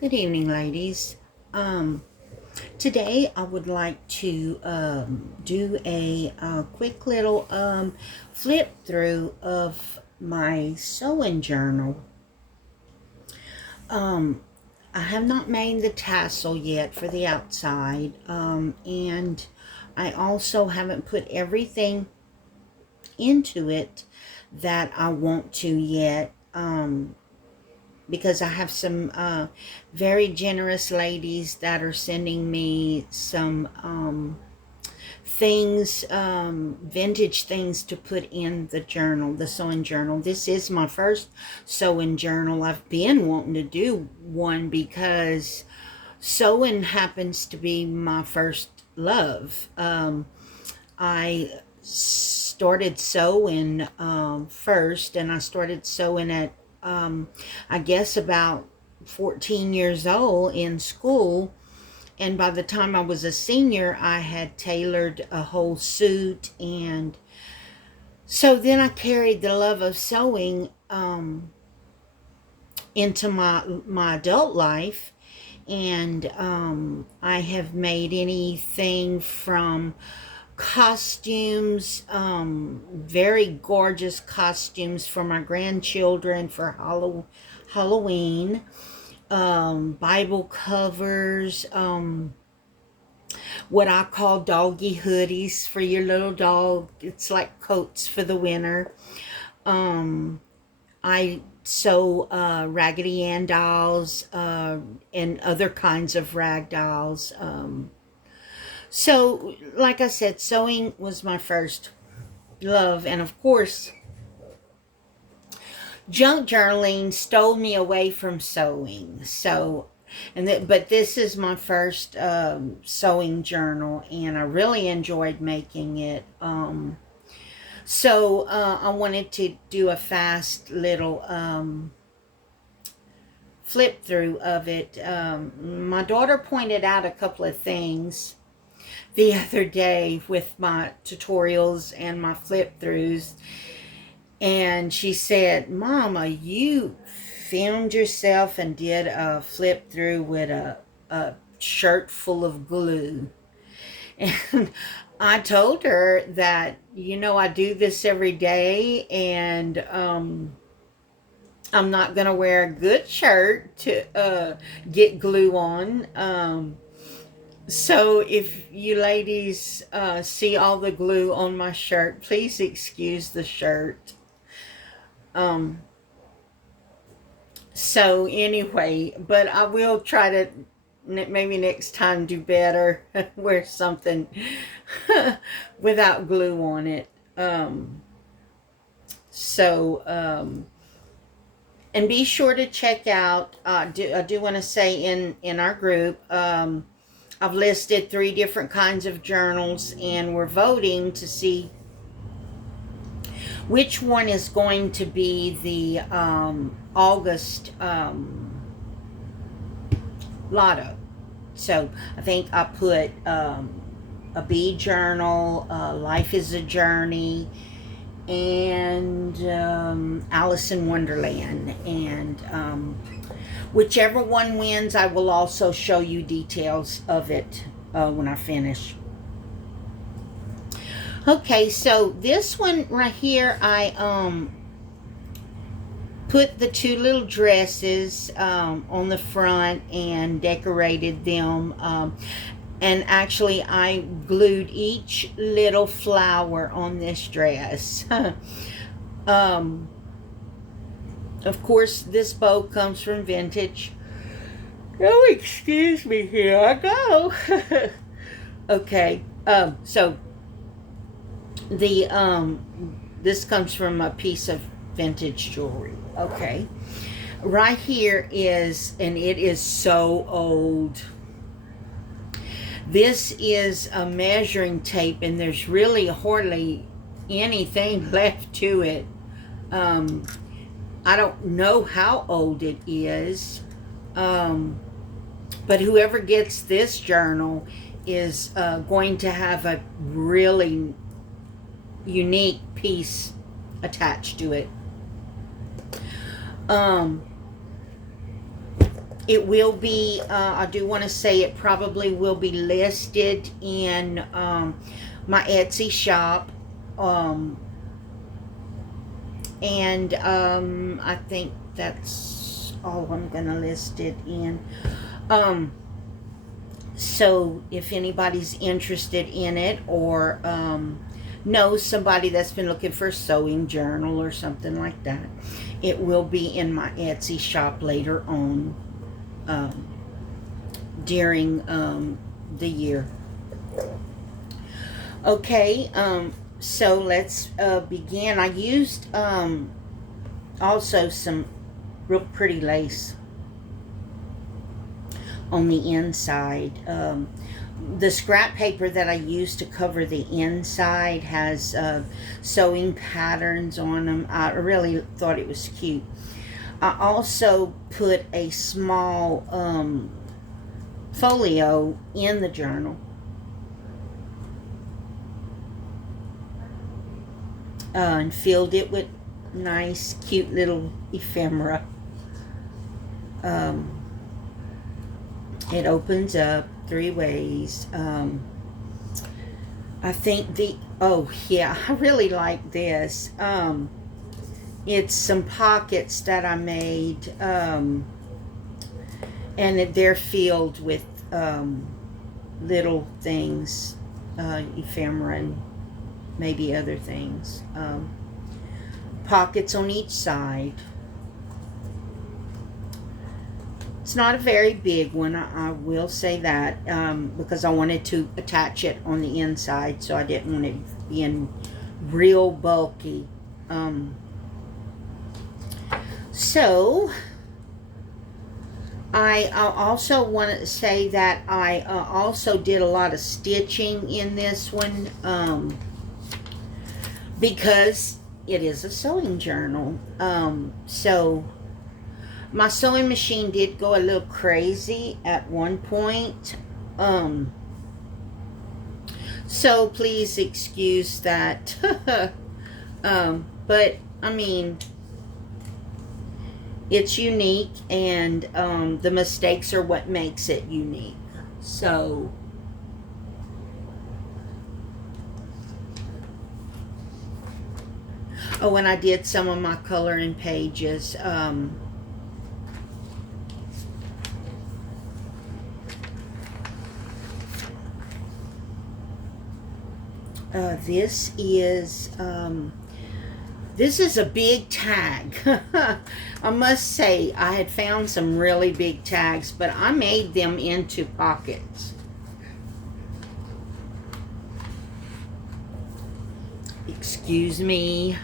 Good evening, ladies. Today I would like to do a quick little flip through of my sewing journal. I have not made the tassel yet for the outside, and I also haven't put everything into it that I want to yet. Because I have some very generous ladies that are sending me some things, vintage things to put in the journal, the sewing journal. This is my first sewing journal. I've been wanting to do one because sewing happens to be my first love. I started sewing first, and I started sewing at I guess about 14 years old in school. And by the time I was a senior, I had tailored a whole suit. And so then I carried the love of sewing into my adult life. And I have made anything from costumes, very gorgeous costumes for my grandchildren for Halloween, Bible covers, what I call doggy hoodies for your little dog. It's like coats for the winter. I sew Raggedy Ann dolls and other kinds of rag dolls. So, like I said, sewing was my first love. And of course, junk journaling stole me away from sewing. But this is my first sewing journal, and I really enjoyed making it. I wanted to do a fast little flip through of it. My daughter pointed out a couple of things the other day with my tutorials and my flip throughs, and she said, "Mama, you filmed yourself and did a flip through with a shirt full of glue." And I told her that, I do this every day, and I'm not going to wear a good shirt to get glue on. So if you ladies see all the glue on my shirt, please excuse the shirt. So anyway, but I will try to maybe next time do better, wear something without glue on it. And be sure to check out, I do want to say in our group, I've listed 3 different kinds of journals, and we're voting to see which one is going to be the August lotto. So I think I put a bee journal, Life is a Journey, and Alice in Wonderland. And whichever one wins, I will also show you details of it when I finish. Okay, so this one right here, I put the 2 little dresses on the front and decorated them. And actually, I glued each little flower on this dress. Of course, this bow comes from Vintage. Oh, excuse me, here I go. Okay, so the this comes from a piece of vintage jewelry. Okay, right here is, and it is so old. This is a measuring tape, and there's really hardly anything left to it. I don't know how old it is, but whoever gets this journal is going to have a really unique piece attached to it. It will be, I do want to say it probably will be listed in my Etsy shop. And I think that's all I'm going to list it in. So if anybody's interested in it, or knows somebody that's been looking for a sewing journal or something like that, it will be in my Etsy shop later on during the year. Okay, so let's begin. I used also some real pretty lace on the inside. The scrap paper that I used to cover the inside has sewing patterns on them. I really thought it was cute. I also put a small folio in the journal. And filled it with nice, cute little ephemera. It opens up 3 ways. I think oh yeah, I really like this. It's some pockets that I made, and they're filled with little things, ephemera and maybe other things. Pockets on each side. It's not a very big one, I will say that, because I wanted to attach it on the inside, so I didn't want it being real bulky. So I also want to say that I also did a lot of stitching in this one, because it is a sewing journal. So my sewing machine did go a little crazy at one point. So please excuse that. But I mean, it's unique, and the mistakes are what makes it unique. So oh, and I did some of my coloring pages. This is a big tag. I must say, I had found some really big tags, but I made them into pockets. Excuse me.